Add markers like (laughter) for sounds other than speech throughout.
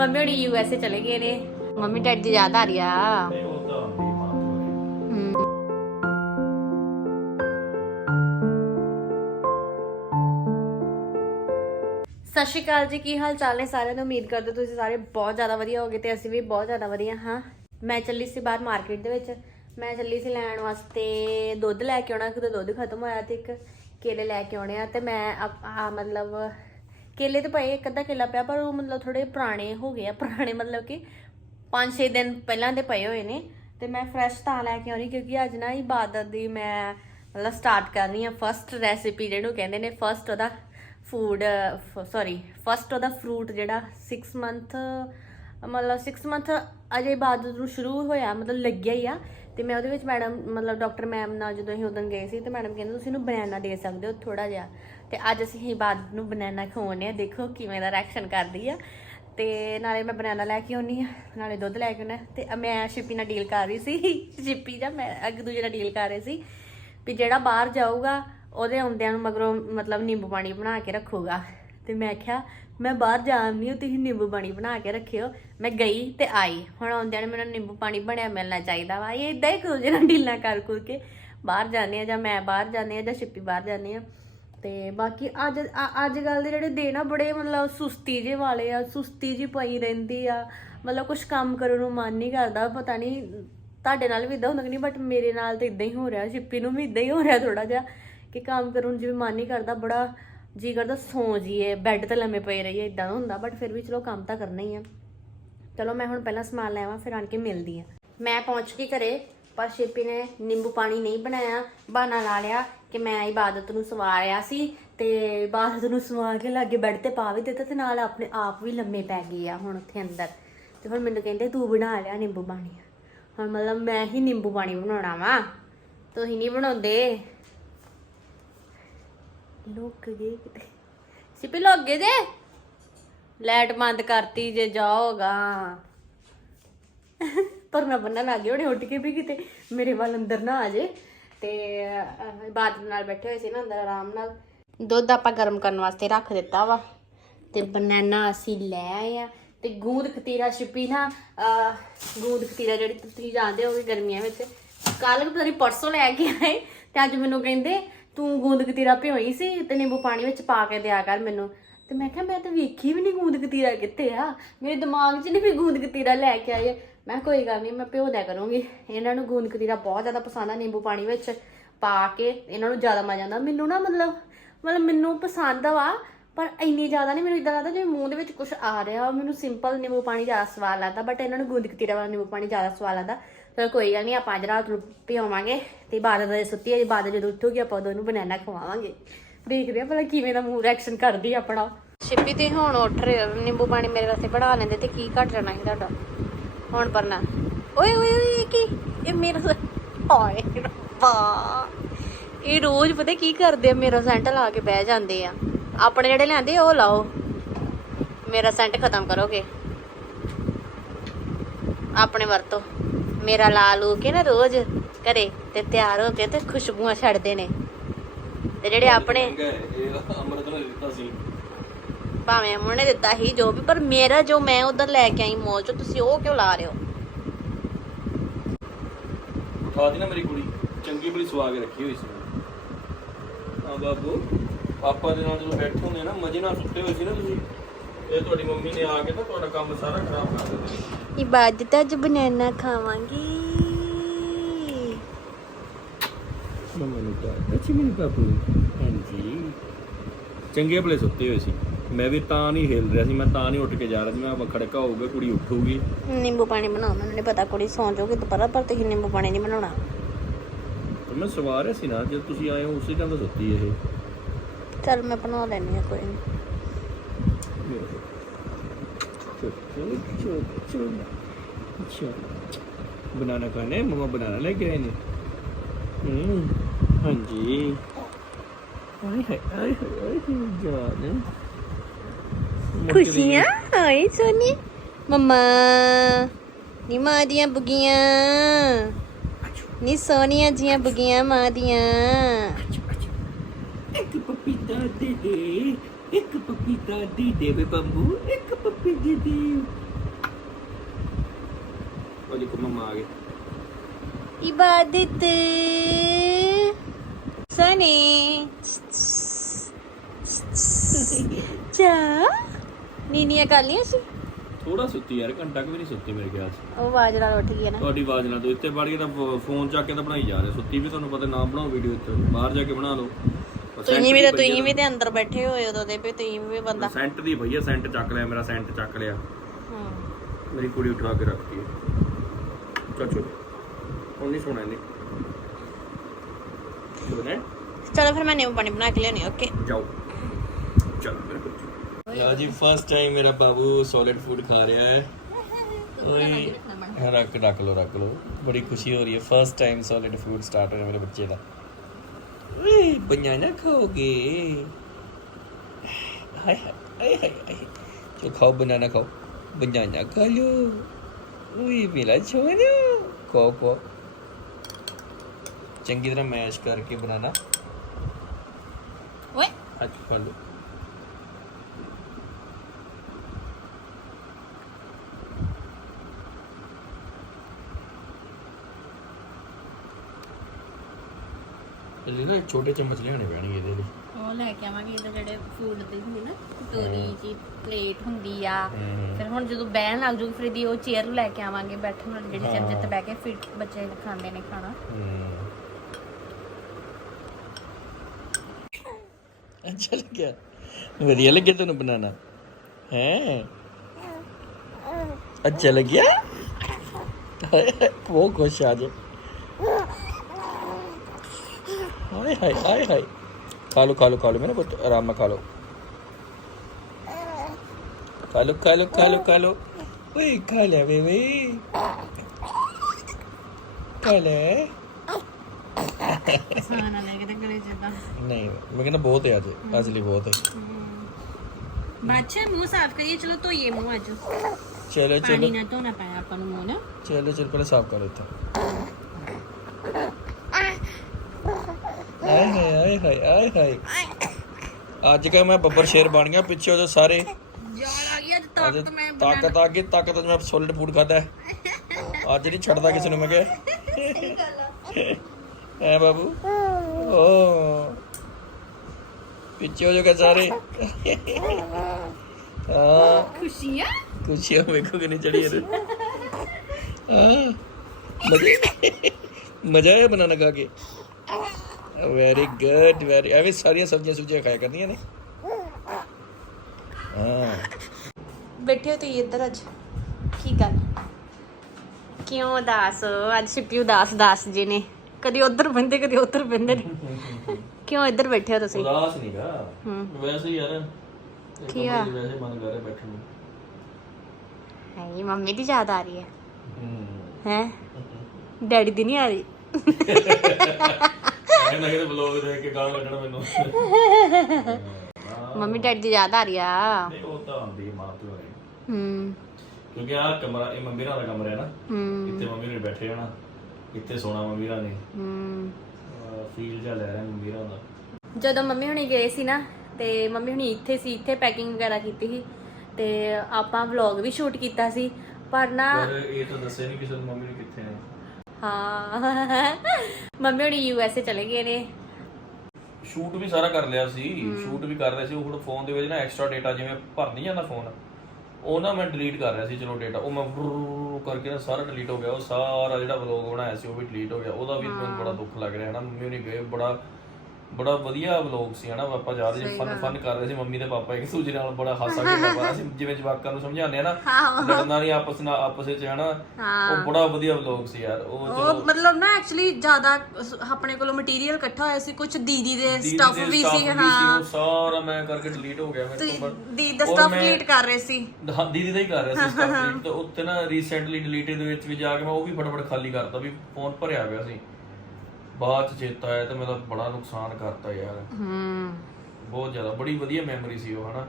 Mummy ਹੁਣੀ you ਚਲੇ ਗਏ ਨੇ। ਮੰਮੀ ਡੈਡੀ ਦੀ ਯਾਦ ਆ ਰਹੀ ਆ। ਨਹੀਂ ਉਹ ਤਾਂ ਆਉਂਦੀ ਮਾਂ ਤੋਂ ਹਮ। ਸਤਿ ਸ਼੍ਰੀ ਅਕਾਲ ਜੀ, ਕੀ ਹਾਲ ਚਾਲ ਨੇ ਸਾਰਿਆਂ ਨੂੰ? ਉਮੀਦ ਕਰਦੇ ਤੁਸੀਂ ਸਾਰੇ ਬਹੁਤ ਜ਼ਿਆਦਾ ਵਧੀਆ ਹੋਗੇ ਤੇ ਅਸੀਂ ਵੀ ਬਹੁਤ ਜ਼ਿਆਦਾ ਵਧੀਆ ਹਾਂ। ਮੈਂ ਚੱਲੀ ਸੀ ਬਾਹਰ ਮਾਰਕੀਟ ਦੇ ਵਿੱਚ। ਮੈਂ ਚੱਲੀ ਸੀ ਲੈਣ ਵਾਸਤੇ ਦੁੱਧ ਲੈ ਕੇ ਆਉਣਾ ਕਿਤੇ ਦੁੱਧ ਖਤਮ ਹੋਇਆ ਤੇ ਇੱਕ ਕੇਲੇ ਲੈ ਕੇ ਆਉਣੇ ਆ ਤੇ ਮੈਂ ਆਪ- ਆਹ ਮਤਲਬ ਕੇਲੇ ਤਾਂ ਪਏ ਇੱਕ ਅੱਧਾ ਕੇਲਾ ਪਿਆ, ਪਰ ਉਹ ਮਤਲਬ ਥੋੜੇ ਪੁਰਾਣੇ ਹੋ ਗਏ ਆ, ਪੁਰਾਣੇ ਮਤਲਬ ਕਿ 5-6 ਦਿਨ ਪਹਿਲਾਂ ਦੇ ਪਏ ਹੋਏ ਨੇ। ਤੇ ਮੈਂ ਫਰੈਸ਼ ਤਾਂ ਲੈ ਕੇ ਆਉਣੀ, ਕਿਉਂਕਿ ਅੱਜ ਨਾ ਇਬਾਦਤ ਦੀ ਮੈਂ ਮਤਲਬ ਸਟਾਰਟ ਕਰਨੀ ਆ ਫਰਸਟ ਰੈਸਿਪੀ ਜਿਹਨੂੰ ਕਹਿੰਦੇ ਨੇ ਫਰਸਟ ਉਹਦਾ ਫੂਡ ਸੌਰੀ ਫਰਸਟ ਉਹਦਾ ਫਰੂਟ ਜਿਹੜਾ 6 ਮੰਥ ਮਤਲਬ 6 ਮੰਥ ਅਜੇ ਇਬਾਦਤ ਨੂੰ ਸ਼ੁਰੂ ਹੋਇਆ, ਮਤਲਬ ਲੱਗਿਆ ਹੀ ਆ। ਤੇ ਮੈਂ ਉਹਦੇ ਵਿੱਚ ਮੈਡਮ ਮਤਲਬ ਡਾਕਟਰ ਮੈਮ ਨਾਲ ਜਦੋਂ ਅਸੀਂ ਉਦੋਂ ਗਏ ਸੀ, ਤੇ ਮੈਡਮ ਕਹਿੰਦੇ ਤੁਸੀਂ ਇਹਨੂੰ ਬਨਾਨਾ ਦੇ ਸਕਦੇ ਹੋ ਥੋੜਾ ਜਿਹਾ। ਤੇ ਅੱਜ ਅਸੀਂ ਇਬਾਦਤ ਨੂੰ ਬਨਾਨਾ ਖਵਾਉਣੇ ਆ ਦੇਖੋ ਕਿਵੇਂ ਦਾ ਰਿਐਕਸ਼ਨ ਕਰਦੀ ਆ। ਤੇ ਨਾਲੇ ਮੈਂ ਬਨਾਨਾ ਲੈ ਕੇ ਆਉਣੀ ਆ, ਨਾਲੇ ਦੁੱਧ ਲੈ ਕੇ ਆਉਣਾ ਤੇ ਮੈਂ ਸ਼ਿਪੀ ਨਾਲ ਡੀਲ ਕਰ ਰਹੀ ਸੀ। (laughs) ਸ਼ਿਪੀ ਜਾਂ ਮੈਂ ਇੱਕ ਦੂਜੇ ਨਾਲ ਡੀਲ ਕਰ ਰਹੀ ਸੀ ਵੀ ਜਿਹੜਾ ਬਾਹਰ ਜਾਊਗਾ, ਉਹਦੇ ਆਉਂਦਿਆਂ ਨੂੰ ਮਗਰੋਂ ਮਤਲਬ ਨਿੰਬੂ ਪਾਣੀ ਬਣਾ ਕੇ ਰੱਖੂਗਾ। ਤੇ ਮੈਂ ਕਿਹਾ, ਮੈਂ ਬਾਹਰ ਜਾਣੀ ਹਾਂ, ਤੁਸੀਂ ਨਿੰਬੂ ਪਾਣੀ ਬਣਾ ਕੇ ਰੱਖਿਓ। ਮੈਂ ਗਈ ਤੇ ਆਈ। ਹੁਣ ਆਉਂਦਿਆਂ ਨੂੰ ਮੈਨੂੰ ਨਿੰਬੂ ਪਾਣੀ ਬਣਿਆ ਮਿਲਣਾ ਚਾਹੀਦਾ ਵਾ। ਇਹ ਇਦਾਂ ਹੀ ਇੱਕ ਦੂਜੇ ਨਾਲ ਡੀਲਾਂ ਕਰ ਕੁਰ ਕੇ ਬਾਹਰ ਜਾਂਦੇ ਆ ਜਾਂ ਮੈਂ ਬਾਹਰ ਜਾਂਦੀ ਆ ਜਾਂ ਸ਼ਿਪੀ ਬਾਹਰ ਜਾਂਦੀ ਆ। ਤੇ ਬਾਕੀ ਅੱਜ ਅੱਜ ਕੱਲ ਦੇ ਜਿਹੜੇ ਦਿਨ ਆ ਬੜੇ ਮਤਲਬ ਸੁਸਤੀ ਜੇ ਵਾਲੇ ਆ, ਸੁਸਤੀ ਜੀ ਪਈ ਰਹਿੰਦੀ ਆ। ਮਤਲਬ ਕੁਝ ਕੰਮ ਕਰਨ ਨੂੰ ਮਨ ਨਹੀਂ ਕਰਦਾ, ਪਤਾ ਨਹੀਂ ਤੁਹਾਡੇ ਨਾਲ ਵੀ ਇਦਾਂ ਹੁੰਦਾ ਕਿ ਨਹੀਂ ਬਟ ਮੇਰੇ ਨਾਲ ਤਾਂ ਇਦਾਂ ਹੀ ਹੋ ਰਿਹਾ, ਸ਼ਿੱਪੀ ਨੂੰ ਵੀ ਇਦਾਂ ਹੀ ਹੋ ਰਿਹਾ ਥੋੜਾ ਜਿਹਾ ਕਿ ਕੰਮ ਕਰਨ ਨੂੰ ਜਿਵੇਂ ਮਨ ਨਹੀਂ ਕਰਦਾ, ਬੜਾ ਜੀ ਕਰਦਾ ਸੌਂ ਜੀਏ ਬੈੱਡ ਤੇ ਲੰਮੇ ਪਏ ਰਹੀਏ ਇਦਾਂ ਦਾ ਹੁੰਦਾ ਬਟ ਫਿਰ ਵੀ ਚਲੋ ਕੰਮ ਤਾਂ ਕਰਨਾ ਹੀ ਆ। ਚਲੋ ਮੈਂ ਹੁਣ ਪਹਿਲਾਂ ਸਮਾਨ ਲੈਵਾਂ ਫਿਰ ਆਣ ਕੇ ਮਿਲਦੀ ਆ। ਮੈਂ ਪਹੁੰਚ ਗਈ ਘਰੇ। ਪਰ ਸ਼ਿਪੀ ਨੇ ਨਿੰਬੂ ਪਾਣੀ ਨਹੀਂ ਬਣਾਇਆ, ਬਹਾਨਾ ਲਾ ਲਿਆ ਕਿ ਮੈਂ ਇਬਾਦਤ ਨੂੰ ਸਵਾਰਿਆ ਸੀ ਤੇ ਇਬਾਦਤ ਨੂੰ ਸਵਾ ਕੇ ਲਾਗੇ ਬੈੱਡ ਤੇ ਪਾ ਵੀ ਦਿੱਤਾ ਤੇ ਨਾਲ ਆਪਣੇ ਆਪ ਵੀ ਲੰਮੇ ਪੈ ਗਏ ਆ ਹੁਣ ਉੱਥੇ ਅੰਦਰ। ਤੇ ਹੁਣ ਮੈਨੂੰ ਕਹਿੰਦੇ, ਤੂੰ ਬਣਾ ਲਿਆ ਨਿੰਬੂ ਪਾਣੀ ਹੁਣ ਮਤਲਬ ਮੈਂ ਹੀ ਨਿੰਬੂ ਪਾਣੀ ਬਣਾਉਣਾ ਵਾ। ਤੁਸੀਂ ਨਹੀਂ ਬਣਾਉਂਦੇ। ਲੋਕ ਗਏ ਕਿਤੇ। ਸਿਪੀ, ਲੋਕ ਗਏ ਜੇ। ਲਾਈਟ ਬੰਦ ਕਰਤੀ ਜੇ ਜਾਓਗਾ। ਧਰਨਾ ਮੈਂ ਬੰਨਣ ਲੱਗ ਗਈ, ਉਹਨੇ ਉੱਠ ਕੇ ਵੀ ਕਿਤੇ ਮੇਰੇ ਵੱਲ ਅੰਦਰ ਨਾ ਆ ਜੇ। ਤੇ ਬਾਦਲ ਨਾਲ ਬੈਠੇ ਹੋਏ ਸੀ ਨਾ ਅੰਦਰ, ਆਰਾਮ ਨਾਲ। ਦੁੱਧ ਆਪਾਂ ਗਰਮ ਕਰਨ ਵਾਸਤੇ ਰੱਖ ਦਿੱਤਾ ਵਾ। ਤੇ ਬਨਾਨਾ ਅਸੀਂ ਲੈ ਆਏ ਆ। ਤੇ ਗੂੰਦ ਖਤੀਰਾ ਛਿਪੀ ਨਾ ਗੂੰਦ ਖਤੀਰਾ ਜਿਹੜੀ ਤੁਸੀਂ ਜਾਣਦੇ ਹੋਗੇ ਗਰਮੀਆਂ ਵਿੱਚ। ਕੱਲ ਪਤਾ ਨਹੀਂ ਪਰਸੋਂ ਲੈ ਕੇ ਆਏ ਤੇ ਅੱਜ ਮੈਨੂੰ ਕਹਿੰਦੇ, ਤੂੰ ਗੂੰਦ ਕਤੀਰਾ ਭਿਓਈ ਸੀ, ਤੇ ਨਿੰਬੂ ਪਾਣੀ ਵਿੱਚ ਪਾ ਕੇ ਦਿਆ ਕਰ ਮੈਨੂੰ। ਤੇ ਮੈਂ ਕਿਹਾ, ਮੈਂ ਤਾਂ ਵੇਖੀ ਵੀ ਨਹੀਂ ਗੂੰਦ ਕਤੀਰਾ ਕਿੱਥੇ ਆ। ਮੇਰੇ ਦਿਮਾਗ 'ਚ ਨਹੀਂ ਵੀ ਗੂੰਦ ਕਤੀਰਾ ਲੈ ਕੇ ਆਏ। ਮੈਂ ਕਿਹਾ, ਕੋਈ ਗੱਲ ਨਹੀਂ ਮੈਂ ਭਿਓ ਦਿਆ ਕਰੂੰਗੀ। ਇਹਨਾਂ ਨੂੰ ਗੂੰਦ ਕਤੀਰਾ ਬਹੁਤ ਜ਼ਿਆਦਾ ਪਸੰਦ ਆ, ਨਿੰਬੂ ਪਾਣੀ ਵਿੱਚ ਪਾ ਕੇ ਇਹਨਾਂ ਨੂੰ ਜ਼ਿਆਦਾ ਮਜ਼ਾ ਆਉਂਦਾ। ਮੈਨੂੰ ਨਾ ਮਤਲਬ ਮਤਲਬ ਮੈਨੂੰ ਪਸੰਦ ਵਾ, ਪਰ ਇੰਨੀ ਜ਼ਿਆਦਾ ਨਹੀਂ ਮੈਨੂੰ ਇਦਾਂ ਲੱਗਦਾ ਜਿਵੇਂ ਮੂੰਹ ਦੇ ਵਿੱਚ ਕੁਝ ਆ ਰਿਹਾ ਮੈਨੂੰ ਸਿੰਪਲ ਨਿੰਬੂ ਪਾਣੀ ਜ਼ਿਆਦਾ ਸਵਾਦ ਲੱਗਦਾ ਬਟ ਇਹਨਾਂ ਨੂੰ ਗੂੰਦ ਕਤੀਰਾ ਵਾਲਾ ਨਿੰਬੂ ਪਾਣੀ ਜ਼ਿਆਦਾ ਸਵਾਦ ਲੱਗਦਾ। ਤਾਂ ਕੋਈ ਗੱਲ ਨਹੀਂ ਆਪਾਂ ਅੱਜ ਰਾਤ ਨੂੰ ਭਿਓਵਾਂਗੇ ਤੇ ਬਾਅਦ ਦੇ ਸੁੱਤੀ ਹੈ ਬਾਅਦ ਜਦੋਂ ਉੱਠੂਗੀ, ਆਪਾਂ ਉਦੋਂ ਨੂੰ ਬਨਾਨਾ ਖਵਾਵਾਂਗੇ। ਦੇਖਦੇ ਆ ਭਲਾ ਕਿਵੇਂ ਦਾ ਮੂੰਹ ਰਿਐਕਸ਼ਨ ਕਰਦੀ ਆਪਣਾ। ਸ਼ਿਪੀ ਤੇ ਹੁਣ ਉੱਠ ਰਹੇ ਨਿੰਬੂ ਪਾਣੀ ਮੇਰੇ ਵਾਸਤੇ ਬਣਾ ਲੈਂਦੇ ਤੇ ਕੀ ਘਟ ਜਾਣਾ ਸੀ ਤੁਹਾਡਾ? ਹੁਣ ਪਰਨਾ। ਓਏ ਓਏ ਓਏ ਕੀ? ਇਹ ਮੇਰਾ ਹਾਏ ਰੱਬਾ। ਇਹ ਰੋਜ਼ ਪਤਾ ਕੀ ਕਰਦੇ ਆ ਮੇਰਾ ਸੈਂਟ ਲਾ ਕੇ ਬਹਿ ਜਾਂਦੇ ਆ। ਆਪਣੇ ਜਿਹੜੇ ਲਿਆਂਦੇ ਉਹ ਲਾਓ। ਮੇਰਾ ਸੈਂਟ ਖਤਮ ਕਰੋਗੇ। ਆਪਣੇ ਵਰਤੋ। ਮੇਰਾ ਲਾ ਲੂ ਕੇ ਨਾ ਰੋਜ਼ ਘਰੇ ਤੇ ਤਿਆਰ ਹੋ ਕੇ ਤੇ ਖੁਸ਼ਬੂਆਂ ਛੱਡਦੇ ਨੇ। ਤੇ ਜਿਹੜੇ ਆਪਣੇ ਇਹ ਅਮਰਤ ਨੇ ਦਿੱਤਾ ਸੀ। ਭਾਵੇਂ ਅਮਨ ਨੇ ਦਿੱਤਾ ਸੀ ਜੋ ਵੀ ਪਰ ਮੇਰਾ ਜੋ ਮੈਂ ਉਧਰ ਲੈ ਕੇ ਆਈ ਮੋਲ ਚੋਂ ਤੁਸੀਂ ਉਹ ਕਿਉਂ ਲਾ ਰਹੇ ਹੋ? ਉਠਾ ਦੀ ਨਾ ਮੇਰੀ ਕੁੜੀ। ਚੰਗੀ ਬੜੀ ਸਵਾ ਕੇ ਰੱਖੀ ਹੋਈ ਸੀ। ਹਾਂ ਬਾਬੂ ਪਾਪਾ ਦੇ ਨਾਲ ਜਦੋਂ ਬੈਠੇ ਹੁੰਦੇ ਨਾ ਮਜੇ ਨਾਲ ਸੁੱਤੇ ਹੋਏ ਸੀ ਨਾ ਤੁਸੀਂ। ਇਹ ਤੁਹਾਡੀ ਮੰਮੀ ਨੇ ਆ ਕੇ ਨਾ ਤੁਹਾਡਾ ਕੰਮ ਸਾਰਾ ਖਰਾਬ ਕਰ ਦਿੱਤਾ। ਇਬਾਦਤ ਅੱਜ ਬਨਾਨਾ ਖਾਵਾਂਗੀ। ਮੰਮਾ ਨੂੰ ਕਹਾ ਅੱਛੀ ਮੈਨੂੰ ਕਾਪੂ ਹਾਂਜੀ ਚੰਗੇ ਭਲੇ ਸੁੱਤੇ ਹੋਏ ਸੀ। ਮੈਂ ਵੀ ਤਾਂ ਨਹੀਂ ਹਿਲ ਰਿਹਾ ਸੀ ਮੈਂ ਤਾਂ ਨਹੀਂ ਉੱਠ ਕੇ ਜਾ ਰਿਹਾ ਸੀ ਮੈਂ ਖੜਕਾ ਹੋਊਗਾ ਕੁੜੀ ਉੱਠੂਗੀ ਨਿੰਬੂ ਪਾਣੀ ਬਣਾਓ ਮੈਨੂੰ ਨਹੀਂ ਪਤਾ ਕੁੜੀ ਸੌਂ ਜਾਊਗੀ ਦੁਪਹਿਰ ਪਰ ਤੁਸੀਂ ਨਿੰਬੂ ਪਾਣੀ ਨਹੀਂ ਬਣਾਉਣਾ ਤੇ ਮੈਂ ਸਵਾ ਰਿਹਾ ਸੀ ਨਾ ਜਦ ਤੁਸੀਂ ਆਏ ਹੋ ਉਸੇ ਟਾਈਮ ਤਾਂ ਸੁੱਤੀ ਇਹ ਚਲ ਮੈਂ ਬਣਾ ਲੈਣੀ ਆ ਕੋਈ ਨਹੀਂ बनाना खाना है मम्मा बनाना लेके आए ने हम्म हाँ जी आए हाय आए हाय आए हाय जान ਖੁਸ਼ੀਆਂ ਹਾਏ ਸੋਨੀ। ਮਮਾ ਨੀ ਮਾਂ ਦੀਆਂ ਬੁਗੀਆਂ। ਨੀ ਸੋਨੀਆਂ ਜੀਆਂ ਬੁਗੀਆਂ ਮਾਂ ਦੀਆਂ। ਇੱਕ ਪਪੀਤਾ ਦੇ ਦੇ ਇੱਕ ਪਪੀਤਾ ਦੀ ਦੇ ਵੇ ਬੰਬੂ ਇੱਕ ਪਪੀ ਦੀ ਦੇ। ਉਹ ਦੇਖੋ ਮਮਾ ਆ ਗਏ। ਇਬਾਦਤ। ਸੋਨੀ। (laughs) ਚਾ ਨੀਨੀਆਂ ਕਰ ਲਿਆ ਸੀ? ਥੋੜਾ ਸੁੱਤੀ ਯਾਰ ਘੰਟਾ ਕੁ ਵੀ ਨਹੀਂ ਸੁੱਤੀ ਮੇਰੇ ਖਿਆਲ 'ਚ। ਉਹ ਆਵਾਜ਼ ਨਾਲ ਉੱਠ ਗਈ ਹੈ ਨਾ। ਤੁਹਾਡੀ ਆਵਾਜ਼ ਨਾਲ ਤੋਂ ਇੱਥੇ ਵੜ ਕੇ ਤਾਂ ਫੋਨ ਚੱਕ ਕੇ ਤਾਂ ਬਣਾਈ ਜਾ ਰਹੇ। ਸੁੱਤੀ ਵੀ ਤੁਹਾਨੂੰ ਪਤਾ ਨਾ ਬਣਾਓ ਵੀਡੀਓ ਇੱਥੇ। ਬਾਹਰ ਜਾ ਕੇ ਬਣਾ ਲਓ। ਤੁਸੀਂ ਵੀ ਤਾਂ ਤੁਸੀਂ ਵੀ ਤੇ ਅੰਦਰ ਬੈਠੇ ਹੋਏ ਉਦੋਂ ਦੇ ਵੀ ਤੁਸੀਂ ਵੀ ਬੰਦਾ। ਸੈਂਟ ਦੀ ਭਈਆ ਸੈਂਟ ਚੱਕ ਲਿਆ ਮੇਰਾ ਸੈਂਟ ਚੱਕ ਲਿਆ। ਹੂੰ। ਮੇਰੀ ਕੁੜੀ ਉਠਾ ਕੇ ਰੱਖਤੀ ਹੈ। ਚਾਚੂ ਹੁਣ ਨਹੀਂ ਸੋਣਾ ਇਹਨੇ। ਸੁਣੇ ਚਲੋ ਫਿਰ ਮੈਂ ਨਿੰਬੂ ਪਾਣੀ ਬਣਾ ਕੇ ਲਿਆਉਣੀ ਓਕੇ ਜਾਓ। ਚਲ ਮੇਰੇ ਕੋਲ ਯਾ ਜੀ ਫਸਟ ਟਾਈਮ ਮੇਰਾ ਬਾਬੂ ਸੋਲਿਡ ਫੂਡ ਖਾ ਰਿਹਾ ਹੈ। ਓਏ ਹਾਂ, ਰੱਖ ਰੱਖ ਲੋ ਰੱਖ ਲੋ ਬੜੀ ਖੁਸ਼ੀ ਹੋ ਰਹੀ ਹੈ। First time solid food start ਹੋਇਆ ਮੇਰੇ ਬੱਚੇ ਦਾ। ਓਏ ਬਨਾਨਾ ਖਾਓਗੇ। ਹਾਏ ਹਾਏ ਹਾਏ ਹਾਏ ਹਾਏ। ਜੋ ਖਾਓ ਬਨਾਨਾ ਖਾਓ। ਬਨਾਨਾ ਖਾ ਲੋ ਓਏ ਮੇਰਾ ਛੋਨਾ ਕੋ ਕੋ ਚੰਗੀ ਤਰ੍ਹਾਂ ਮੈਸ਼ ਕਰਕੇ ਬਨਾਨਾ। ਓਏ। ਅੱਜ ਕਰ ਲਓ। ਇਹ ਨਾ ਛੋਟੇ ਚਮਚ ਲਿਆਣੇ ਪੈਣਗੇ ਇਹਦੇ ਲਈ। ਉਹ ਲੈ ਕੇ ਆਵਾਂਗੇ ਇਹਦੇ ਜਿਹੜੇ ਫੂਡ ਦੇ ਹੁੰਦੇ ਨਾ ਕਟੋਰੀ ਜੀ ਪਲੇਟ ਹੁੰਦੀ ਆ। ਹਮ। ਫਿਰ ਹੁਣ ਜਦੋਂ ਬਹਿਣ ਲੱਗ ਜੂਗੀ ਫਿਰ ਦੀ ਉਹ ਚੇਅਰ ਲੈ ਕੇ ਆਵਾਂਗੇ ਬੈਠਣ ਵਾਲੀ ਜਿਹੜੀ ਚੇਅਰ ਜਿੱਤੇ ਬਹਿ ਕੇ ਫਿਰ ਬੱਚੇ ਖਾਂਦੇ ਨੇ ਖਾਣਾ। ਅੱਛਾ ਲੱਗਿਆ। ਵਧੀਆ ਲੱਗਿਆ ਤੈਨੂੰ ਬਣਾਣਾ ਹੈ? ਅੱਛਾ ਲੱਗਿਆ? ਬਹੁਤ ਖੁਸ਼ ਆ ਜੇ ਹਾਏ ਹਾਏ ਹਾਏ ਹਾਏ। ਖਾ ਲੋ ਖਾ ਲੋ ਖਾ ਲੋ ਮੇਰੇ ਪੁੱਤ ਆਰਾਮ ਨਾਲ ਖਾ ਲੋ ਖਾ ਲੋ ਖਾ ਲੋ ਖਾ ਲੋ ਖਾ ਲੋ ਓਏ ਖਾ ਲੈ ਬੇਬੀ ਖਾ ਲੈ। ਖਾਣਾ ਲੈ ਕੇ ਤੇ ਗਲੇ ਜਿੱਦਾਂ ਨਹੀਂ ਮੈਂ ਕਹਿੰਦਾ ਬਹੁਤ ਹੈ ਅੱਜ ਅੱਜ ਲਈ ਬਹੁਤ ਹੈ। ਬਾਛੇ ਮੂੰਹ ਸਾਫ਼ ਕਰੀਏ ਚਲੋ ਧੋਈਏ ਮੂੰਹ ਅੱਜ। ਚਲੋ ਪਾਣੀ ਚਲੋ ਨਾਲ ਧੋਣਾ ਪੈਣਾ ਆਪਾਂ ਨੂੰ ਮੂੰਹ ਨਾ ਚਲੋ ਚਲ ਪਹਿਲਾਂ ਸਾਫ਼ ਕਰੋ ਇੱਥੇ। ਆਏ ਹਾਏ ਆਏ ਹਾਏ ਆਏ ਹਾਏ। ਅੱਜ ਕਾ ਮੈਂ ਬੱਬਰ ਸ਼ੇਰ ਬਣ ਗਿਆ ਪਿੱਛੇ ਉਹਦੇ ਸਾਰੇ। ਜਾਲ ਆ ਗਈ ਅੱਜ ਅੱਜ ਤਾਕਤ ਮੈਂ ਤਾਕਤ ਆ ਗਈ ਤਾਕਤ ਅੱਜ ਮੈਂ ਸੋਲਿਡ ਫੂਡ ਖਾਦਾ ਅੱਜ ਨਹੀਂ ਛੱਡਦਾ ਕਿਸੇ ਨੂੰ ਮੈਂ ਕਿਹਾ। ਐ ਬਾਬੂ? ਓ। ਪਿੱਛੇ ਹੋ ਜਾਗਾ ਸਾਰੇ। ਹਾਂ। ਖੁਸ਼ੀਆਂ? ਖੁਸ਼ੀਆਂ ਵੇਖੋ ਕਿ ਨਹੀਂ ਚੜੀ ਇਹਦੇ ਹਾਂ। ਮਜ਼ਾ ਮਜ਼ਾ ਆਇਆ ਬਨਾਨਾ ਖਾ ਕੇ। ਵੈਰੀ ਗੁੱਡ ਵੈਰੀ ਐਵੇਂ ਸਾਰੀਆਂ ਸਬਜ਼ੀਆਂ ਸੁਬਜ਼ੀਆਂ ਖਾਇਆ ਕਰਦੀਆਂ ਨੇ। ਹਾਂ। ਬੈਠੇ ਹੋ ਤੁਸੀਂ ਇੱਧਰ ਅੱਜ? ਕੀ ਗੱਲ? ਕਿਉਂ ਉਦਾਸ? ਅੱਜ ਛਿੱਪੀ ਉਦਾਸ ਦਾਸ ਜੀ ਨੇ। ਕਦੀ ਉਧਰ ਬੰਦੇ ਕਦੀ ਉਧਰ ਬੰਦੇ ਨੇ। ਕਿਉਂ ਇੱਧਰ ਬੈਠੇ ਹੋ ਤੁਸੀਂ? ਉਦਾਸ ਨਹੀਂਗਾ ਹੂੰ। ਵੈਸੇ ਹੀ ਯਾਰ ਕੀ ਆ? ਵੈਸੇ ਮਨ ਕਰ ਰਿਹਾ ਬੈਠਣ ਨੂੰ। ਨਹੀਂ ਮੰਮੀ ਦੀ ਯਾਦ ਆ ਰਹੀ ਹੈ। ਹੂੰ। ਹੈ? ਡੈਡੀ ਦੀ ਨਹੀਂ ਆ ਰਹੀ। (laughs) ਦੇਖ ਕੇ ਗਾਲ ਮੈਨੂੰ। (laughs) ਮੰਮੀ ਡੈਡੀ ਦੀ ਯਾਦ ਆ ਰਹੀ ਆ। ਨਹੀਂ ਉਹ ਤਾਂ ਆਉਂਦੀ ਹੈ ਮਾਂ ਪਿਓ ਨੇ ਹੂੰ। ਕਿਉਂਕਿ ਆਹ ਕਮਰਾ ਇਹ ਮੰਮੀ ਨਾਲ ਦਾ ਕਮਰਾ ਹੈ ਨਾ। ਹੂੰ। ਇੱਥੇ ਮੰਮੀ ਨੇ ਬੈਠੇ ਹੋਣਾ। ਇੱਥੇ ਸੋਣਾ ਮੰਮੀ ਨਾਲ ਨੇ। ਹੂੰ। ਫੀਲ ਜਿਹਾ ਲੈ ਰਿਹਾ ਮੰਮੀ ਨਾਲ ਦਾ। ਜਦੋਂ ਮੰਮੀ ਹੁਣੀ ਗਏ ਸੀ ਨਾ ਤੇ ਮੰਮੀ ਹੁਣੀ ਇੱਥੇ ਸੀ ਇੱਥੇ ਪੈਕਿੰਗ ਵਗੈਰਾ ਕੀਤੀ ਸੀ। ਤੇ ਆਪਾਂ ਵਲੌਗ ਵੀ ਸ਼ੂਟ ਕੀਤਾ ਸੀ। ਪਰ ਨਾ ਪਰ ਇਹ ਤਾਂ ਦੱਸਿਆ ਨਹੀਂ ਕਿਸੇ ਨੂੰ ਮੰਮੀ ਨੇ ਕਿੱਥੇ ਨੇ ਹਾਂ। ਮੰਮੀ ਹੁਣੀ ਯੂ ਐਸ ਏ ਚਲੇ ਗਏ ਨੇ। ਸ਼ੂਟ ਵੀ ਸਾਰਾ ਕਰ ਲਿਆ ਸੀ ਸ਼ੂਟ ਵੀ ਕਰ ਰਹੇ ਸੀ ਉਹ ਹੁਣ ਫੋਨ ਦੇ ਵਿੱਚ ਨਾ ਐਕਸਟਰਾ ਡਾਟਾ ਜਿਵੇਂ ਭਰ ਨਹੀਂ ਜਾਂਦਾ ਫੋਨ ਉਹ ਨਾ ਮੈਂ ਡਿਲੀਟ ਕਰ ਰਿਹਾ ਸੀ ਚਲੋ ਡਾਟਾ ਉਹ ਮੈਂ ਕਰਕੇ ਨਾ ਸਾਰਾ ਡਿਲੀਟ ਹੋ ਗਿਆ ਉਹ ਸਾਰਾ ਜਿਹੜਾ ਵਲੌਗ ਬਣਾਇਆ ਸੀ ਉਹ ਵੀ ਡਿਲੀਟ ਹੋ ਗਿਆ ਉਹਦਾ ਵੀ ਮੈਨੂੰ ਬੜਾ ਦੁੱਖ ਲੱਗ ਰਿਹਾ ਹੈ ਨਾ ਮੰਮੀ ਨੇ ਗਏ ਬੜਾ ਬੜਾ ਵਧੀਆ ਵਲੌਗ ਸੀ ਹਨਾ? ਆਪਾਂ ਜਾ ਰਹੇ ਸੀ ਫਨ ਫਨ ਕਰ ਰਹੇ ਸੀ ਮੰਮੀ ਤੇ ਪਾਪਾ ਇੱਕ ਦੂਜੇ ਨਾਲ ਬੜਾ ਹਾਸਾ ਖੇਡਾ ਪਾ ਰਹੇ ਸੀ ਜਿਵੇਂ ਜਵਾਕਾਂ ਨੂੰ ਸਮਝਾਉਂਦੇ ਆ ਨਾ ਲੜਨਾ ਨਹੀਂ ਆਪਸ ਨਾਲ ਆਪਸ ਵਿੱਚ ਹਨਾ? ਉਹ ਬੜਾ ਵਧੀਆ ਵਲੌਗ ਸੀ ਯਾਰ ਉਹ ਉਹ ਮਤਲਬ ਨਾ ਐਕਚੁਅਲੀ ਜ਼ਿਆਦਾ ਆਪਣੇ ਕੋਲੋਂ ਮਟੀਰੀਅਲ ਇਕੱਠਾ ਹੋਇਆ ਸੀ ਕੁਝ ਦੀਦੀ ਦੇ ਸਟਫ ਵੀ ਸੀ ਹਾਂ। ਸਾਰਾ ਮੈਂ ਕਰਕੇ ਡਿਲੀਟ ਹੋ ਗਿਆ ਮੇਰੇ but- ਦੀਦੀ ਦਾ ਸਟਫ ਡਿਲੀਟ ਕਰ ਰਹੇ ਸੀ। ਦੀਦੀ ਦਾ ਹੀ ਕਰ ਰਿਹਾ ਸੀ ਸਟਾਫ ਡਿਲੀਟ ਤੇ ਉੱਤੇ ਨਾ ਰੀਸੈਂਟਲੀ ਡਿਲੀਟਡ ਦੇ ਵਿੱਚ ਵੀ ਜਾ ਕੇ ਮੈਂ ਉਹ ਵੀ ਫਟਾਫਟ ਖਾਲੀ ਕਰਤਾ ਵੀ ਫੋਨ ਭਰਿਆ ਪਿਆ ਸੀ। ਬਾਅਦ ਚ ਚੇਤਾ ਆਇਆ ਤੇ ਮੇਰਾ ਬੜਾ ਨੁਕਸਾਨ ਕਰਤਾ ਯਾਰ। ਹੂੰ। ਬਹੁਤ ਜ਼ਿਆਦਾ ਬੜੀ ਵਧੀਆ ਮੈਮਰੀ ਸੀ ਉਹ ਹਨਾ।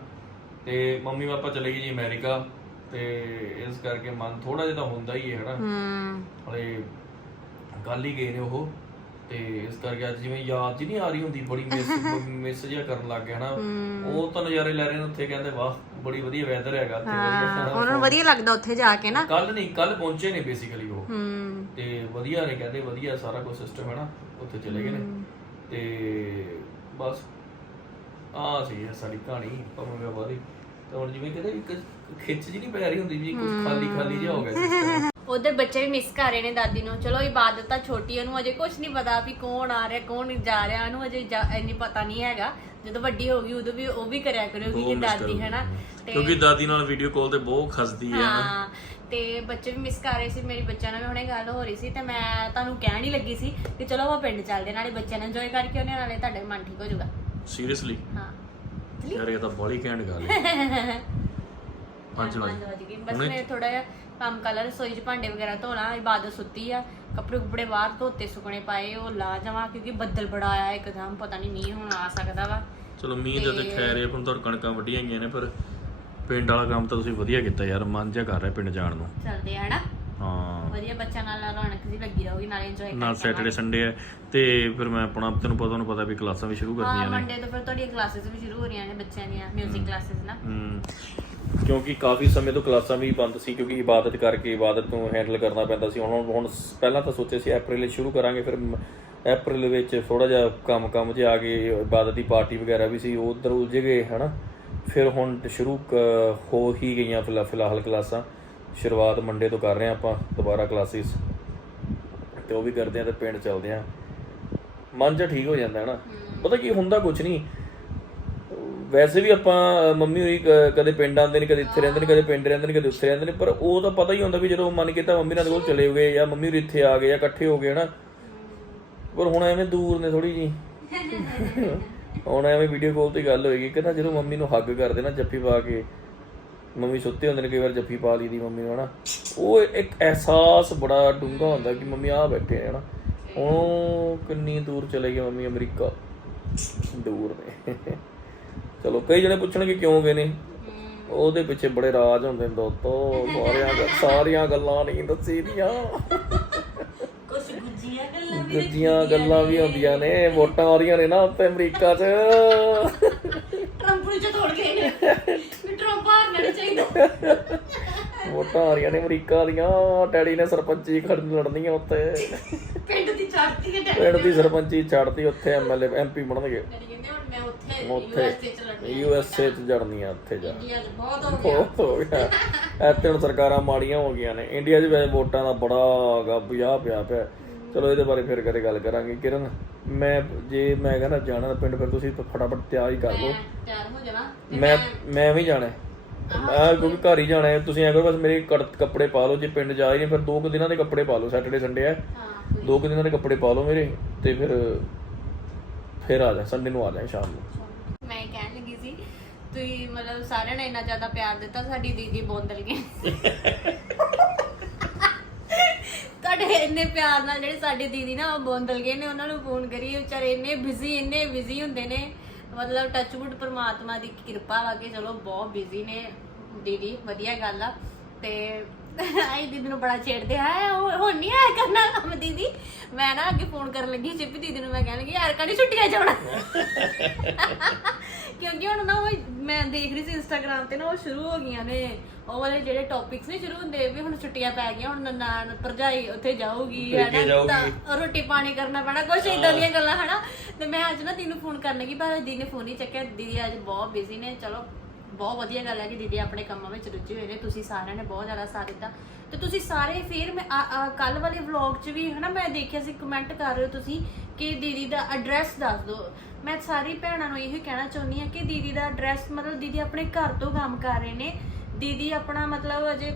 ਤੇ ਮੰਮੀ ਪਾਪਾ ਚਲੇ ਗਏ ਜੀ ਅਮਰੀਕਾ ਤੇ ਇਸ ਕਰਕੇ ਮਨ ਥੋੜਾ ਜਿਹਾ ਤਾਂ ਹੁੰਦਾ ਹੀ ਹੈ ਹਨਾ। ਹੂੰ। ਹਲੇ ਕੱਲ ਹੀ ਗਏ ਨੇ ਉਹ ਤੇ ਇਸ ਕਰਕੇ ਅੱਜ ਜਿਵੇਂ ਯਾਦ ਜੀ ਨਹੀਂ ਆ ਰਹੀ ਹੁੰਦੀ ਬੜੀ ਮਿਸ ਮਿਸ (laughs) ਜਿਹਾ ਕਰਨ ਲੱਗ ਗਿਆ ਨਾ ਉਹ ਤਾਂ ਨਜ਼ਾਰੇ ਲੈ ਰਹੇ ਨੇ ਉੱਥੇ ਕਹਿੰਦੇ ਵਾਹ ਬੜੀ ਵਧੀਆ ਵੈਦਰ ਹੈਗਾ ਉੱਥੇ ਵਧੀਆ ਉਹਨਾਂ ਨੂੰ ਵਧੀਆ ਲੱਗਦਾ ਉੱਥੇ ਜਾ ਕੇ ਨਾ। ਕੱਲ ਨਹੀਂ ਕੱਲ ਪਹੁੰਚੇ ਨੇ ਬੇਸਿਕਲੀ ਉਹ। ਵਧੀਆ ਨੇ ਕਹਿੰਦੇ ਵਧੀਆ ਸਾਰਾ ਕੁਝ ਸਿਸਟਮ ਹੈ ਨਾ ਉੱਥੇ ਚਲੇ ਗਏ ਨੇ। ਤੇ ਬਸ ਆ ਸੀ ਇਹ ਸਾਡੀ ਕਹਾਣੀ ਪਰਮਗਾ ਬਾਦੀ ਤਾਂ ਹੁਣ ਜਿਵੇਂ ਕਹਿੰਦੇ ਇੱਕ ਖਿੱਚ ਜੀ ਨਹੀਂ ਪੈ ਰਹੀ ਹੁੰਦੀ ਵੀ ਕੁਝ ਖਾਲੀ ਖਾਲੀ ਜਿਹਾ ਹੋ ਗਿਆ system। ਉਧਰ ਬੱਚੇ ਵੀ ਮਿਸ ਕਰ ਰਹੇ ਨੇ ਦਾਦੀ ਨੂੰ। ਚਲੋ ਇਬਾਦਤ ਤਾਂ ਛੋਟੀ ਉਹਨੂੰ ਅਜੇ ਕੁਝ ਨਹੀਂ ਪਤਾ ਵੀ ਕੌਣ ਆ ਰਿਹਾ ਕੌਣ ਜਾ ਰਿਹਾ ਉਹਨੂੰ ਅਜੇ ਜਾ- ਇੰਨੀ ਪਤਾ ਨਹੀਂ ਹੈਗਾ। ਜਦੋਂ ਵੱਡੀ ਹੋ ਗਈ ਉਦੋਂ ਵੀ ਉਹ ਵੀ ਕਰਿਆ ਕਰੇਗੀ ਕਿ ਦਾਦੀ ਹੈ ਨਾ ਤੇ ਕਿਉਂਕਿ ਦਾਦੀ ਨਾਲ ਵੀਡੀਓ ਕਾਲ ਤੇ ਬਹੁਤ ਖਸਦੀ ਹੈ ਹਾਂ। ਤੇ ਬੱਚੇ ਵੀ ਮਿਸ ਕਰ ਰਹੇ ਸੀ ਮੇਰੀ ਬੱਚਿਆਂ ਨਾਲ ਵੀ ਹੁਣੇ ਗੱਲ ਹੋ ਰਹੀ ਸੀ ਤੇ ਮੈਂ ਤੁਹਾਨੂੰ ਕਹਿਣ ਹੀ ਲੱਗੀ ਸੀ ਕਿ ਚਲੋ ਆਪਾਂ ਪਿੰਡ ਚੱਲਦੇ ਨਾਲੇ ਬੱਚਿਆਂ ਨਾਲ ਇੰਜੋਏ ਕਰਕੇ ਉਹਨੇ ਨਾਲੇ ਤੁਹਾਡਾ ਮਨ ਠੀਕ ਹੋ ਜਾਊਗਾ। ਸੀਰੀਅਸਲੀ ਹਾਂ। ਯਾਰ ਇਹ ਤਾਂ ਬੜੀ ਘੈਂਟ ਗੱਲ ਹੈ। (laughs) ਪੰਜ ਵਜੇ ਬਸ ਮੈਂ ਥੋੜਾ ਜਿਹਾ ਕੰਮ ਕਰ ਲਾ ਰਸੋਈ 'ਚ ਭਾਂਡੇ ਵਗੈਰਾ ਧੋਣਾ ਇਬਾਦਤ ਸੁੱਤੀ ਆ। ਕੱਪੜੇ ਕੁਪੜੇ ਬਾਹਰ ਧੋਤੇ ਸੁਕਣੇ ਪਾਏ ਉਹ ਲਾ ਜਾਵਾਂ ਕਿਉਂਕਿ ਬੱਦਲ ਬੜਾ ਆਇਆ ਇੱਕਦਮ ਪਤਾ ਨਹੀਂ ਮੀਂਹ ਹੁਣ ਆ ਸਕਦਾ ਵਾ। ਚਲੋ ਮੀਂਹ ਦਾ ਤੇ ਖੈਰ ਹੈ ਹੁਣ ਤਾਂ ਕਣਕਾਂ ਵੱਢੀਆਂ ਗਈਆਂ ਨੇ ਪਰ ਪਿੰਡ ਵਾਲਾ ਕੰਮ ਤਾਂ ਤੁਸੀਂ ਵਧੀਆ ਕੀਤਾ ਯਾਰ ਮਨ ਜਿਹਾ ਕਰ ਰਿਹਾ ਪਿੰਡ ਜਾਣ ਨੂੰ। ਚੱਲਦੇ ਆ ਹਨਾ? ਹਾਂ। ਵਧੀਆ ਬੱਚਿਆਂ ਨਾਲ ਰੌਣਕ ਜੀ ਲੱਗੀ ਰਹੂਗੀ ਨਾਲੇ ਇੰਜੋਏ ਨਾਲ ਸੈਟਰਡੇ ਸੰਡੇ ਹੈ। ਤੇ ਫਿਰ ਮੈਂ ਆਪਣਾ ਤੈਨੂੰ ਪਤਾ ਤੁਹਾਨੂੰ ਪਤਾ ਵੀ ਕਲਾਸਾਂ ਵੀ ਸ਼ੁਰੂ ਹਾਂ ਕਰਨੀਆਂ ਨੇ। ਮੰਡੇ ਤੋਂ ਫਿਰ ਤੁਹਾਡੀਆਂ ਕਲਾਸਿਸ ਵੀ ਸ਼ੁਰੂ ਹੋ ਰਹੀਆਂ ਨੇ ਬੱਚਿਆਂ ਦੀਆਂ 뮤직 ਕਲਾਸਿਸ ਨਾ ਹਮ, ਕਿਉਂਕਿ ਕਾਫੀ ਸਮੇਂ ਤੋਂ ਕਲਾਸਾਂ ਵੀ ਬੰਦ ਸੀ ਕਿਉਂਕਿ ਇਬਾਦਤ ਕਰਕੇ ਇਬਾਦਤ ਨੂੰ ਹੈਂਡਲ ਕਰਨਾ ਪੈਂਦਾ ਸੀ। ਹੁਣ ਹੁਣ ਪਹਿਲਾਂ ਤਾਂ ਸੋਚਿਆ ਸੀ ਅਪ੍ਰੈਲ ਵਿੱਚ ਸ਼ੁਰੂ ਕਰਾਂਗੇ ਫਿਰ ਅਪ੍ਰੈਲ ਵਿੱਚ ਥੋੜਾ ਜਿਹਾ ਕੰਮ ਕੰਮ 'ਚ ਆ ਗਏ ਇਬਾਦਤ ਦੀ ਪਾਰਟੀ ਵਗੈਰਾ ਵੀ ਸੀ ਉਧਰ ਉਲਝ ਗਏ ਹਨਾ? ਫਿਰ ਹੁਣ ਸ਼ੁਰੂ ਹੋ ਹੀ ਗਈਆਂ ਫਿਲਹਾ- ਫਿਲਹਾਲ ਕਲਾਸਾਂ। ਸ਼ੁਰੂਆਤ ਮੰਡੇ ਤੋਂ ਕਰ ਰਹੇ ਹਾਂ ਆਪਾਂ ਦੁਬਾਰਾ ਕਲਾਸਿਸ ਤੇ ਉਹ ਵੀ ਕਰਦੇ ਆ ਤੇ ਪਿੰਡ ਚੱਲਦੇ ਆ ਮਨ ਜਿਹਾ ਠੀਕ ਹੋ ਜਾਂਦਾ ਹੈ ਨਾ? ਪਤਾ ਕੀ ਹੁੰਦਾ ਕੁਝ ਨਹੀਂ। ਵੈਸੇ ਵੀ ਆਪਾਂ ਮੰਮੀ ਹੋਈ ਕਦੇ ਪਿੰਡ ਆਉਂਦੇ ਨੇ ਕਦੇ ਇੱਥੇ ਰਹਿੰਦੇ ਨੇ ਕਦੇ ਪਿੰਡ ਰਹਿੰਦੇ ਨੇ ਕਦੇ ਉੱਥੇ ਰਹਿੰਦੇ ਨੇ। ਪਰ ਉਹ ਤਾਂ ਪਤਾ ਹੀ ਹੁੰਦਾ ਵੀ ਜਦੋਂ ਮਨ ਕੀਤਾ ਮੰਮੀ ਨਾਲ ਕੋਲ ਚਲੇ ਗਏ ਜਾਂ ਮੰਮੀ ਹੋਰੀ ਇੱਥੇ ਆ ਗਏ ਜਾਂ ਇਕੱਠੇ ਹੋ ਗਏ ਹਨਾ ਪਰ ਹੁਣ ਐਵੇਂ ਦੂਰ ਨੇ ਥੋੜੀ ਜੀ (laughs) ਹੁਣ ਐਵੇਂ ਵੀਡੀਓ ਕਾਲ ਤੇ ਗੱਲ ਹੋਏਗੀ ਕਹਿੰਦਾ ਜਦੋਂ ਮੰਮੀ ਨੂੰ ਹੱਗ ਕਰਦੇ ਨਾ ਜੱਫੀ ਪਾ ਕੇ, ਮੰਮੀ ਸੁੱਤੇ ਹੁੰਦੇ ਨੇ ਕਈ ਵਾਰ ਜੱਫੀ ਪਾ ਲਈਦੀ ਮੰਮੀ ਨੂੰ ਹਨਾ, ਉਹ ਇੱਕ ਅਹਿਸਾਸ ਬੜਾ ਡੂੰਘਾ ਹੁੰਦਾ ਕਿ ਮੰਮੀ ਆ ਬੈਠੇ ਨੇ ਹਨਾ। ਉਹ ਕਿੰਨੀ ਦੂਰ ਚਲੇ ਗਏ ਮੰਮੀ ਅਮਰੀਕਾ। ਦੂਰ ਨੇ। ਚਲੋ ਕਈ ਜਣੇ ਪੁੱਛਣਗੇ ਕਿਉਂ ਗਏ ਨੇ। ਉਹਦੇ ਪਿੱਛੇ ਬੜੇ ਰਾਜ ਹੁੰਦੇ ਨੇ ਦੋਸਤੋ, ਸਾਰੀਆਂ ਗ- ਸਾਰੀਆਂ ਗੱਲਾਂ ਨਹੀਂ ਦੱਸੀ ਦੀਆਂ ਗੁੱਜੀਆਂ ਗੱਲਾਂ ਵੀ ਹੁੰਦੀਆਂ ਨੇ ਵੋਟਾਂ ਆ ਰਹੀਆਂ ਨੇ ਨਾ ਉੱਥੇ ਅਮਰੀਕਾ 'ਚ। ਟਰੰਪ ਨੂੰ ਗਏ ਨੇ ਵੀ ਟਰੰਪ ਹਾਰਨਾ ਚਾਹੀਦਾ ਵੋਟਾਂ ਆ ਰਹੀਆਂ ਨੇ ਅਮਰੀਕਾ ਦੀਆਂ ਡੈਡੀ ਨੇ ਸਰਪੰਚੀ ਖੜਨ ਲੜਨੀਆਂ ਉੱਥੇ। ਪਿੰਡ ਦੀ ਚਾੜਤੀ ਡੈਡੀ ਪਿੰਡ ਦੀ ਸਰਪੰਚੀ ਛੱਡਤੀ ਉੱਥੇ ਐਮਐਲਏ ਐਮਪੀ ਬਣਨਗੇ। ਕਹਿੰਦੇ ਹੁਣ ਮੈਂ ਉੱਥੇ ਯੂਐਸਏ ਚ ਲੜਨੀ ਯੂਐਸਏ 'ਚ ਉੱਥੇ ਜਾ। ਇੰਡੀਆ ਚ ਬਹੁਤ ਹੋ ਗਿਆ। ਬਹੁਤ ਹੋ ਗਿਆ। ਇੱਥੇ ਹੁਣ ਸਰਕਾਰਾਂ ਮਾੜੀਆਂ ਹੋ ਗਈਆਂ ਨੇ। ਇੰਡੀਆ 'ਚ ਵੈਸੇ ਵੋਟਾਂ ਦਾ ਬੜਾ ਗੱਬਿਆ ਪਿਆ ਪਿਆ ਚਲੋ ਇਹਦੇ ਬਾਰੇ ਫਿਰ ਕਦੇ ਗੱਲ ਕਰਾਂਗੇ। ਕਿਰਨ ਮੈਂ ਜੇ ਮੈਂ ਕਹਿੰਦਾ ਜਾਣਾ ਪਿੰਡ ਫਿਰ ਤੁਸੀਂ ਫਟਾਫਟ ਤਿਆਰ ਹੀ ਕਰ ਲਓ। ਮੈਂ ਤਿਆਰ ਹੋ ਜਾਣਾ ਮੈਂ ਮੈਂ ਵੀ ਜਾਣਾ। ਮੈਂ ਕਿਉਂਕਿ ਘਰ ਹੀ ਜਾਣਾ ਹੈ। ਤੁਸੀਂ ਐਂ ਕਰੋ ਬਸ ਮੇਰੇ ਕੱਪੜੇ ਪਾ ਲਓ। ਜੇ ਪਿੰਡ ਜਾ ਹੀ ਨਹੀਂ ਫਿਰ ਦੋ ਕੁ ਦਿਨਾਂ ਦੇ ਕੱਪੜੇ ਪਾ ਲਓ। ਸੈਟਰਡੇ ਸੰਡੇ ਹੈ। ਹਾਂ ਦੋ ਕੁ ਦਿਨਾਂ ਦੇ ਕੱਪੜੇ ਪਾ ਲਓ ਮੇਰੇ ਤੇ ਫਿਰ ਫਿਰ ਆ ਜਾ। ਸੰਡੇ ਨੂੰ ਆ ਜਾ ਸ਼ਾਮ ਨੂੰ। ਮੈਂ ਇਹ ਕਹਿਣ ਲੱਗੀ ਸੀ ਤੁਸੀਂ ਮਤਲਬ ਸਾਰਿਆਂ ਨੇ ਇੰਨਾ ਜ਼ਿਆਦਾ ਪਿਆਰ ਦਿੱਤਾ ਸਾਡੀ ਦੀਦੀ ਬੋਂਦਲ ਗਏ (laughs) ਇੰਨੇ ਪਿਆਰ ਨਾਲ ਜਿਹੜੇ ਸਾਡੀ ਦੀਦੀ ਨਾ ਉਹ ਬੋਂਦਲ ਗਏ ਨੇ ਉਹਨਾਂ ਨੂੰ ਫੋਨ ਕਰੀਏ ਵਿਚਾਰੇ ਇੰਨੇ ਬਿਜ਼ੀ ਇੰਨੇ ਬਿਜ਼ੀ ਹੁੰਦੇ ਨੇ। ਮਤਲਬ ਟੱਚਵੁੱਡ ਪ੍ਰਮਾਤਮਾ ਦੀ ਕਿਰਪਾ ਵਾ ਕਿ ਚਲੋ ਬਹੁਤ ਬਿਜ਼ੀ ਨੇ ਦੀਦੀ ਵਧੀਆ ਗੱਲ ਆ। ਤੇ ਆਈ ਦੀਦੀ ਨੂੰ ਬੜਾ ਛੇੜਦੇ ਆ ਹੁਣ ਨਹੀਂ ਆਇਆ ਕਰਨਾ ਕੰਮ ਦੀਦੀ? ਮੈਂ ਨਾ ਅੱਗੇ ਫੋਨ ਕਰਨ ਲੱਗੀ ਚਿੱਪੀ ਦੀਦੀ ਨੂੰ ਮੈਂ ਕਹਿਣ ਲੱਗੀ ਯਾਰ ਕਾਹਦੀ ਛੁੱਟੀਆਂ ਜਾਣਾ (laughs) ਕਿਉਂਕਿ ਹੁਣ ਨਾ ਉਹ ਮੈਂ ਦੇਖ ਰਹੀ ਸੀ ਇੰਸਟਾਗ੍ਰam ਤੇ ਨਾ ਉਹ ਸ਼ੁਰੂ ਹੋ ਗਈਆਂ ਨੇ। ਉਹ ਵਾਲੇ ਜਿਹੜੇ ਟੌਪਿਕਸ ਨੇ ਸ਼ੁਰੂ ਹੁੰਦੇ ਵੀ ਹੁਣ ਛੁੱਟੀਆਂ ਪੈ ਗਈਆਂ ਹੁਣ ਨਨਾਣ ਭਰਜਾਈ ਉੱਥੇ ਜਾਊਗੀ ਪੇਕੇ ਹੈ ਨਾ ਜਾਊਗੀ। ਤਾਂ ਰੋਟੀ ਪਾਣੀ ਕਰਨਾ ਪੈਣਾ ਕੁਛ ਇਦਾਂ ਦੀਆਂ ਗੱਲਾਂ ਹਨਾ ਤੇ ਮੈਂ ਅੱਜ ਨਾ ਦੀਦੀ ਨੂੰ ਫੋਨ ਕਰਨ ਲੱਗੀ ਪਰ ਦੀਦੀ ਨੇ ਫੋਨ ਨਹੀਂ ਚੱਕਿਆ। ਦੀਦੀ ਅੱਜ ਬਹੁਤ ਬਿਜ਼ੀ ਨੇ ਚਲੋ ਬਹੁਤ ਵਧੀਆ ਗੱਲ ਹੈ ਕਿ ਦੀਦੀ ਆਪਣੇ ਕੰਮਾਂ ਵਿੱਚ ਰੁੱਝੇ ਹੋਏ ਨੇ ਤੁਸੀਂ ਸਾਰਿਆਂ ਨੇ ਬਹੁਤ ਜ਼ਿਆਦਾ ਸਾਥ ਦਿੱਤਾ। ਤੇ ਤੁਸੀਂ ਸਾਰੇ ਫਿਰ ਮੈਂ ਕੱਲ ਵਾਲੇ ਵਲੌਗ 'ਚ ਵੀ ਹਨਾ ਮੈਂ ਦੇਖਿਆ ਸੀ ਕਮੈਂਟ ਕਰ ਰਹੇ ਹੋ ਤੁਸੀਂ ਕਿ ਦੀਦੀ ਦਾ ਐਡਰੈਸ ਦੱਸ ਦਿਓ। ਮੈਂ ਸਾਰੀ ਭੈਣਾਂ ਨੂੰ ਇਹੀ ਕਹਿਣਾ ਚਾਹੁੰਦੀ ਹਾਂ ਕਿ ਦੀਦੀ ਦਾ ਐਡਰੈਸ ਮਤਲਬ ਦੀਦੀ ਆਪਣੇ ਘਰ ਤੋਂ ਕੰਮ ਕਰ ਰਹੇ ਨੇ। ਦੀਦੀ ਆਪਣਾ ਮਤਲਬ ਅਜੇ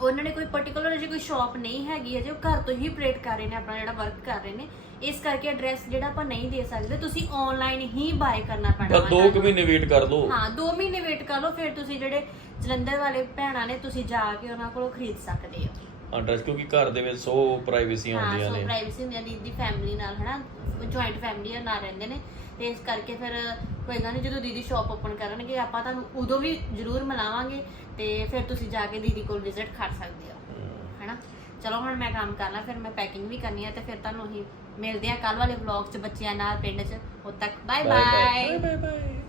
ਉਹਨਾਂ ਨੇ ਕੋਈ ਪਾਰਟਿਕੂਲਰ ਅਜੇ ਕੋਈ ਸ਼ਾਪ ਨਹੀਂ ਹੈਗੀ ਅਜੇ ਉਹ ਘਰ ਤੋਂ ਹੀ ਆਪਰੇਟ ਕਰ ਰਹੇ ਨੇ ਆਪਣਾ ਜਿਹੜਾ ਵਰਕ ਕਰ ਰਹੇ ਨੇ। ਇਸ ਕਰਕੇ ਐਡਰੈਸ ਜਿਹੜਾ ਆਪਾਂ ਨਹੀਂ ਦੇ ਸਕਦੇ ਤੁਸੀਂ ਆਨਲਾਈਨ ਹੀ ਬਾਏ ਕਰਨਾ ਪੈਣਾ ਬਸ ਵਾ ਦੋ ਕੁ ਤੁਹਾਨੂੰ। ਮਹੀਨੇ ਵੇਟ ਕਰ ਲਓ। ਹਾਂ 2 ਮਹੀਨੇ ਵੇਟ ਕਰ ਲਓ ਫਿਰ ਤੁਸੀਂ ਜਿਹੜੇ ਜਲੰਧਰ ਵਾਲੇ ਭੈਣਾਂ ਨੇ ਤੁਸੀਂ ਜਾ ਕੇ ਉਹਨਾਂ ਕੋਲੋਂ ਖਰੀਦ ਸਕਦੇ ਹੋ। ਐਡਰੈਸ ਕਿਉਂਕਿ ਘਰ ਦੇ ਵਿੱਚ ਸੋ ਪ੍ਰਾਈਵੇਸੀਆਂ ਹਾਂ ਹੁੰਦੀਆਂ ਸੋ ਨੇ। ਪ੍ਰਾਈਵੇਸੀ ਹੁੰਦੀ ਹੈ ਦੀ ਫੈਮਿਲੀ ਨਾਲ ਹਨਾ ਜੁਆਇੰਟ ਫੈਮਿਲੀ ਨਾਲ ਰਹਿੰਦੇ ਨੇ। ਤੇ ਇਸ ਕਰਕੇ ਫਿਰ ਕੋਈ ਗੱਲ ਨਹੀਂ ਜਦੋਂ ਦੀਦੀ ਸ਼ਾਪ ਓਪਨ ਕਰਨਗੇ ਆਪਾਂ ਤੁਹਾਨੂੰ ਉਦੋਂ ਵੀ ਜ਼ਰੂਰ ਮਿਲਾਵਾਂਗੇ ਤੇ ਫਿਰ ਤੁਸੀਂ ਜਾ ਕੇ ਦੀਦੀ ਕੋਲ ਵਿਜ਼ਿਟ ਕਰ ਸਕਦੇ ਹੋ ਹੈਨਾ? ਚਲੋ ਹੁਣ ਮੈਂ ਕੰਮ ਕਰਨਾ ਫਿਰ ਮੈਂ ਪੈਕਿੰਗ ਵੀ ਕਰਨੀ ਹੈ ਤੇ ਫਿਰ ਤੁਹਾਨੂੰ ਅਸੀਂ ਮਿਲਦੇ ਆ ਕੱਲ ਵਾਲੇ ਵਲੌਗ 'ਚ ਬੱਚਿਆਂ ਨਾਲ ਪਿੰਡ 'ਚ। ਉਦ ਤੱਕ ਬਾਏ ਬਾਏ ਬਾਏ ਬਾਏ